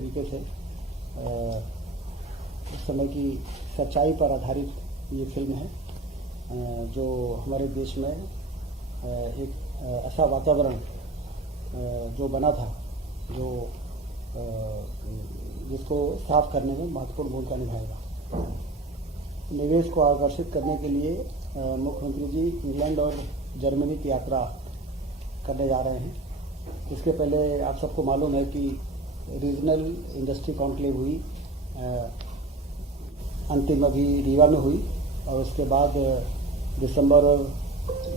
तरीके से उस समय की सच्चाई पर आधारित ये फिल्म है जो हमारे देश में एक ऐसा वातावरण जो बना था जो जिसको साफ करने में महत्वपूर्ण भूमिका निभाएगा। निवेश को आकर्षित करने के लिए मुख्यमंत्री जी इंग्लैंड और जर्मनी की यात्रा करने जा रहे हैं। इसके पहले आप सबको मालूम है कि रीजनल इंडस्ट्री कॉन्क्लेव हुई, अंतिम अभी रीवा में हुई और उसके बाद दिसंबर और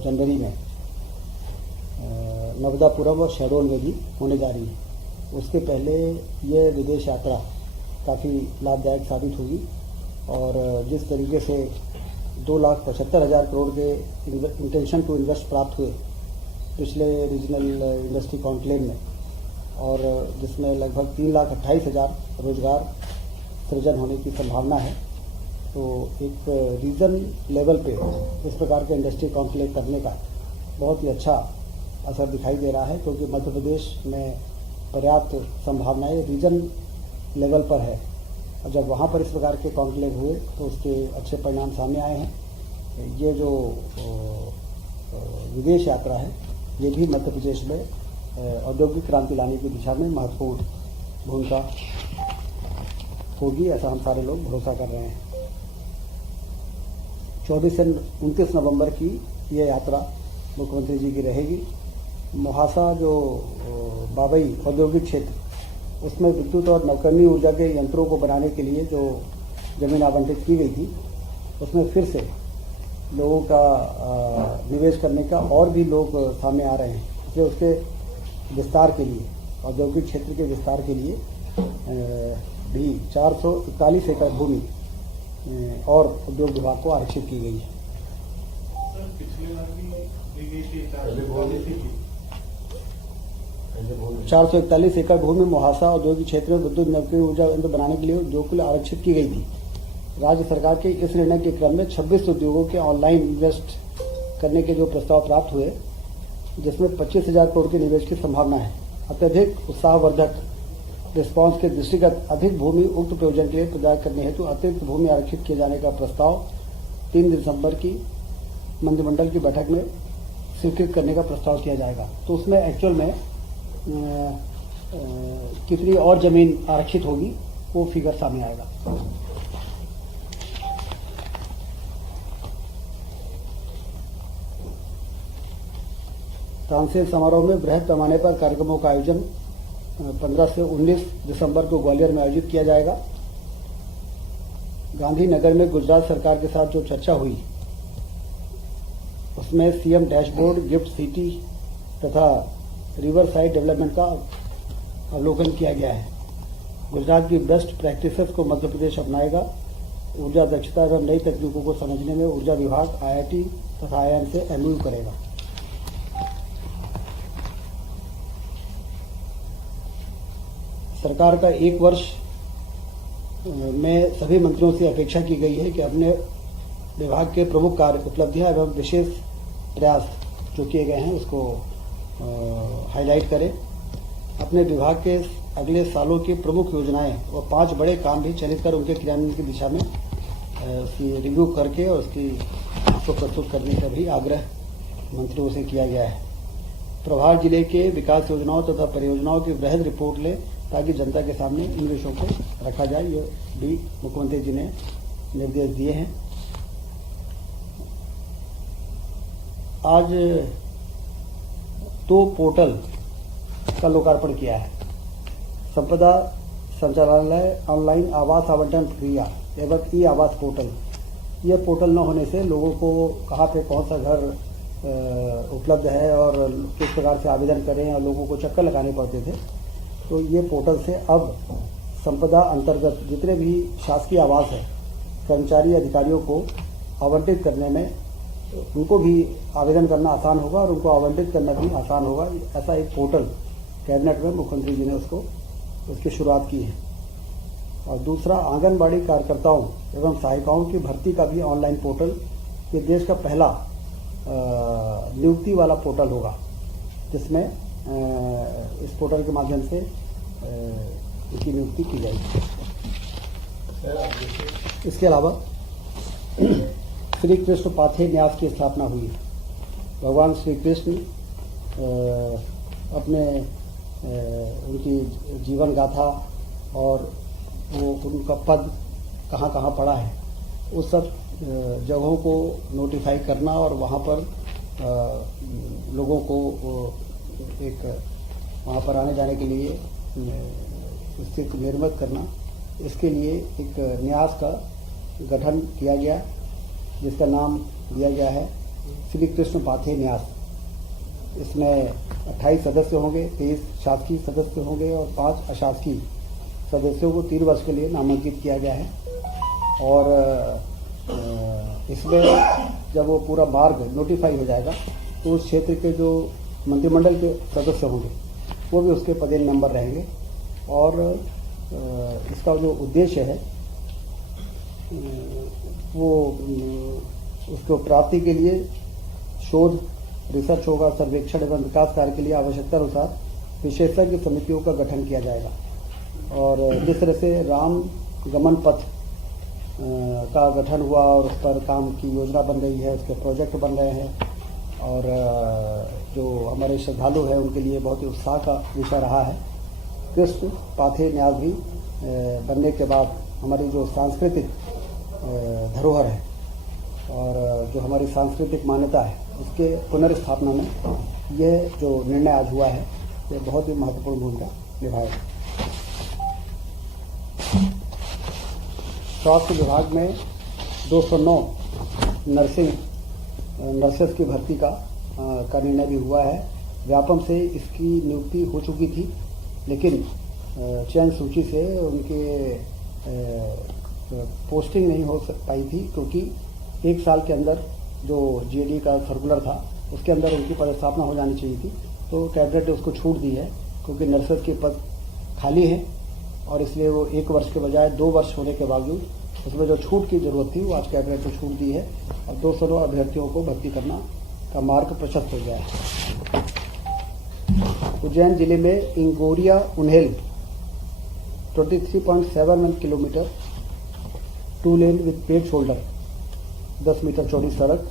जनवरी में नर्मदापुरम और शहडोल में भी होने जा रही है। उसके पहले ये विदेश यात्रा काफ़ी लाभदायक साबित होगी और जिस तरीके से 2,75,000 करोड़ के इंटेंशन टू इन्वेस्ट प्राप्त हुए पिछले रीजनल इंडस्ट्री कॉन्क्लेव में और जिसमें लगभग 3,28,000 रोजगार सृजन होने की संभावना है, तो एक रीजन लेवल पे इस प्रकार के इंडस्ट्री कॉन्क्लेव करने का बहुत ही अच्छा असर दिखाई दे रहा है, क्योंकि मध्य प्रदेश में पर्याप्त संभावनाएं रीजन लेवल पर है और जब वहाँ पर इस प्रकार के कॉन्क्लेव हुए तो उसके अच्छे परिणाम सामने आए हैं। ये जो विदेश यात्रा है ये भी मध्य प्रदेश में औद्योगिक क्रांति लाने की दिशा में महत्वपूर्ण भूमिका होगी, ऐसा हम सारे लोग भरोसा कर रहे हैं। 24 से 29 नवंबर की ये यात्रा मुख्यमंत्री जी की रहेगी। मोहासा जो बाबई औद्योगिक क्षेत्र उसमें विद्युत और नवकरणीय ऊर्जा के यंत्रों को बनाने के लिए जो जमीन आवंटित की गई थी उसमें फिर से लोगों का निवेश करने का और भी लोग सामने आ रहे हैं, इसलिए उसके विस्तार के लिए औद्योगिक क्षेत्र के विस्तार के लिए भी 441 एकड़ भूमि और उद्योग विभाग को आरक्षित की गई है। 441 एकड़ भूमि मोहासा औद्योगिक क्षेत्र में विद्युत नवकरणीय ऊर्जा यंत्र बनाने के लिए उद्योग के लिए आरक्षित की गई थी। राज्य सरकार के इस निर्णय के क्रम में 26 उद्योगों के ऑनलाइन इन्वेस्ट करने के जो प्रस्ताव प्राप्त हुए, जिसमें 25,000 करोड़ के निवेश की संभावना है। अत्यधिक उत्साहवर्धक रिस्पांस के दृष्टिगत अधिक भूमि उक्त प्रयोजन के लिए प्रदान करने हेतु अतिरिक्त भूमि आरक्षित किए जाने का प्रस्ताव 3 दिसंबर की मंत्रिमंडल की बैठक में स्वीकृत करने का प्रस्ताव किया जाएगा। तो उसमें एक्चुअल में कितनी और जमीन आरक्षित होगी वो फिगर सामने आएगा। तानसेन समारोह में बृहद पैमाने पर कार्यक्रमों का आयोजन 15 से 19 दिसंबर को ग्वालियर में आयोजित किया जाएगा। गांधीनगर में गुजरात सरकार के साथ जो चर्चा हुई उसमें सीएम डैशबोर्ड, गिफ्ट सिटी तथा रिवर साइड डेवलपमेंट का अवलोकन किया गया है। गुजरात की बेस्ट प्रैक्टिसेस को मध्य प्रदेश अपनाएगा। ऊर्जा दक्षता एवं नई तकनीकों को समझने में ऊर्जा विभाग आईआईटी तथा आईआईएम से एमओयू करेगा। सरकार का 1 वर्ष में सभी मंत्रियों से अपेक्षा की गई है कि अपने विभाग के प्रमुख कार्य, उपलब्धियां एवं विशेष प्रयास जो किए गए हैं उसको हाईलाइट करें। अपने विभाग के अगले सालों की प्रमुख योजनाएं और 5 बड़े काम भी चयनित कर उनके क्रियान्वयन की दिशा में उसकी रिव्यू करके और उसको प्रस्तुत करने का भी आग्रह मंत्रियों से किया गया है। प्रभार जिले के विकास योजनाओं तथा परियोजनाओं की वृहद रिपोर्ट लें ताकि जनता के सामने इन विषयों को रखा जाए, ये भी मुख्यमंत्री जी ने निर्देश दिए हैं। आज 2 पोर्टल का लोकार्पण किया है। संपदा संचालनालय ऑनलाइन आवास आवंटन प्रक्रिया एवं ई आवास पोर्टल। यह पोर्टल न होने से लोगों को कहाँ पे कौन सा घर उपलब्ध है और किस प्रकार से आवेदन करें और लोगों को चक्कर लगाने पड़ते थे। तो ये पोर्टल से अब संपदा अंतर्गत जितने भी शासकीय आवास है, कर्मचारी अधिकारियों को आवंटित करने में उनको भी आवेदन करना आसान होगा और उनको आवंटित करना भी आसान होगा। ऐसा एक पोर्टल कैबिनेट में मुख्यमंत्री जी ने उसकी शुरुआत की है। और दूसरा, आंगनबाड़ी कार्यकर्ताओं एवं सहायिकाओं की भर्ती का भी ऑनलाइन पोर्टल, ये देश का पहला नियुक्ति वाला पोर्टल होगा, जिसमें इस पोर्टल के माध्यम से इनकी नियुक्ति की जाएगी। इसके अलावा श्री कृष्ण पाथे न्यास की स्थापना हुई। भगवान श्री कृष्ण अपने उनकी जीवन गाथा और वो उनका पद कहाँ कहाँ पड़ा है, उस सब जगहों को नोटिफाई करना और वहाँ पर लोगों को एक वहाँ पर आने जाने के लिए स्थिति निर्मित करना, इसके लिए एक न्यास का गठन किया गया, जिसका नाम दिया गया है श्री कृष्ण पाथे न्यास। इसमें 28 सदस्य होंगे, 23 शासकीय सदस्य होंगे और 5 अशासकीय सदस्यों को 3 वर्ष के लिए नामांकित किया गया है। और इसमें जब वो पूरा मार्ग नोटिफाई हो जाएगा तो उस क्षेत्र के जो मंत्रिमंडल के सदस्य होंगे वो भी उसके पदेन मेंबर रहेंगे। और इसका जो उद्देश्य है वो उसको प्राप्ति के लिए शोध, रिसर्च होगा, सर्वेक्षण एवं विकास कार्य के लिए आवश्यकता अनुसार विशेषज्ञ समितियों का गठन किया जाएगा। और जिस तरह से राम गमन पथ का गठन हुआ और उस पर काम की योजना बन रही है, उसके प्रोजेक्ट बन रहे हैं और जो हमारे श्रद्धालु हैं उनके लिए बहुत ही उत्साह का विषय रहा है। कृष्ण पाथे न्यास भी बनने के बाद हमारी जो सांस्कृतिक धरोहर है और जो हमारी सांस्कृतिक मान्यता है, उसके पुनर्स्थापना में यह जो निर्णय आज हुआ है ये बहुत ही महत्वपूर्ण भूमिका निभाएगा। स्वास्थ्य विभाग में 209 नर्सेस की भर्ती का निर्णय भी हुआ है। व्यापम से इसकी नियुक्ति हो चुकी थी, लेकिन चयन सूची से उनके पोस्टिंग नहीं हो पाई थी, क्योंकि 1 साल के अंदर जो जीएडी का सर्कुलर था उसके अंदर उनकी पदस्थापना हो जानी चाहिए थी। तो कैबिनेट ने उसको छूट दी है, क्योंकि नर्सेस के पद खाली हैं और इसलिए वो 1 वर्ष के बजाय 2 वर्ष होने के बावजूद उसमें जो छूट की जरूरत थी वो आज कैबिनेट ने छूट दी है और 209 अभ्यर्थियों को भर्ती करना का मार्ग प्रशस्त हो गया है। उज्जैन जिले में Ingoria Unhel 23.71 kilometre 2 lane with paved shoulder 10 metre चौड़ी सड़क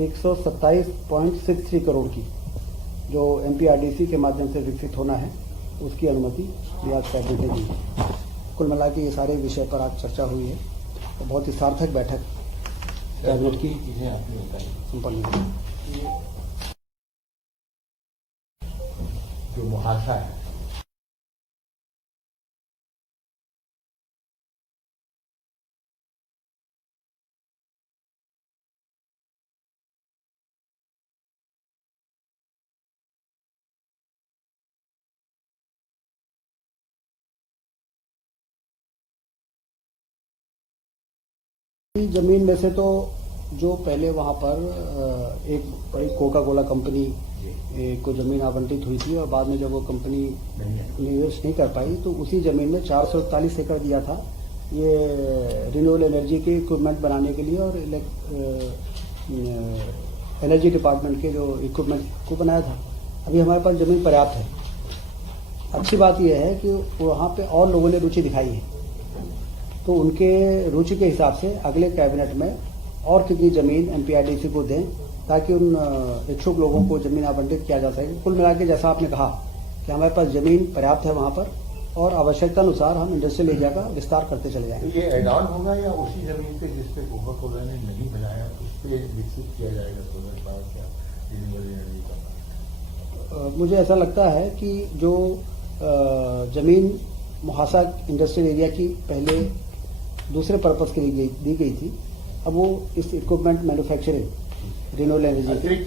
127.63 करोड़ की जो एमपीआरडीसी के माध्यम से विकसित होना है, उसकी अनुमति आज कैबिनेट ने दी। कुल मिला के ये सारे विषय पर आज चर्चा हुई है तो बहुत ही सार्थक बैठक कैबिनेट की संपन्न हुई। जो मुहासा है जमीन में से तो जो पहले वहाँ पर एक बड़ी कोका कोला कंपनी को जमीन आवंटित हुई थी और बाद में जब वो कंपनी निवेश नहीं कर पाई तो उसी जमीन में 441 एकड़ दिया था ये रिन्यूएबल एनर्जी के इक्विपमेंट बनाने के लिए और एनर्जी डिपार्टमेंट के जो इक्विपमेंट को बनाया था। अभी हमारे पास जमीन पर्याप्त है। अच्छी बात यह है कि वहाँ पे और लोगों ने रुचि दिखाई है, तो उनके रुचि के हिसाब से अगले कैबिनेट में और कितनी जमीन एमपीआरडीसी को दें ताकि उन इच्छुक लोगों को जमीन आवंटित किया जा सके। कुल मिला के जैसा आपने कहा कि हमारे पास जमीन पर्याप्त है वहाँ पर और आवश्यकता अनुसार हम इंडस्ट्रियल एरिया का विस्तार करते चले जाएंगे। ये एड ऑन होगा या उसी जमीन पे जिस पे कोका कोला ने नहीं बनाया उस पे विकसित किया जाएगा सोलर पावर का रिन्यूएबल एनर्जी का? मुझे ऐसा लगता है कि जो जमीन मुहासा इंडस्ट्रियल एरिया की पहले दूसरे पर्पस के लिए दी गई थी, अब वो इस इक्विपमेंट मैन्युफैक्चरिंग रिन्यूएबल एनर्जी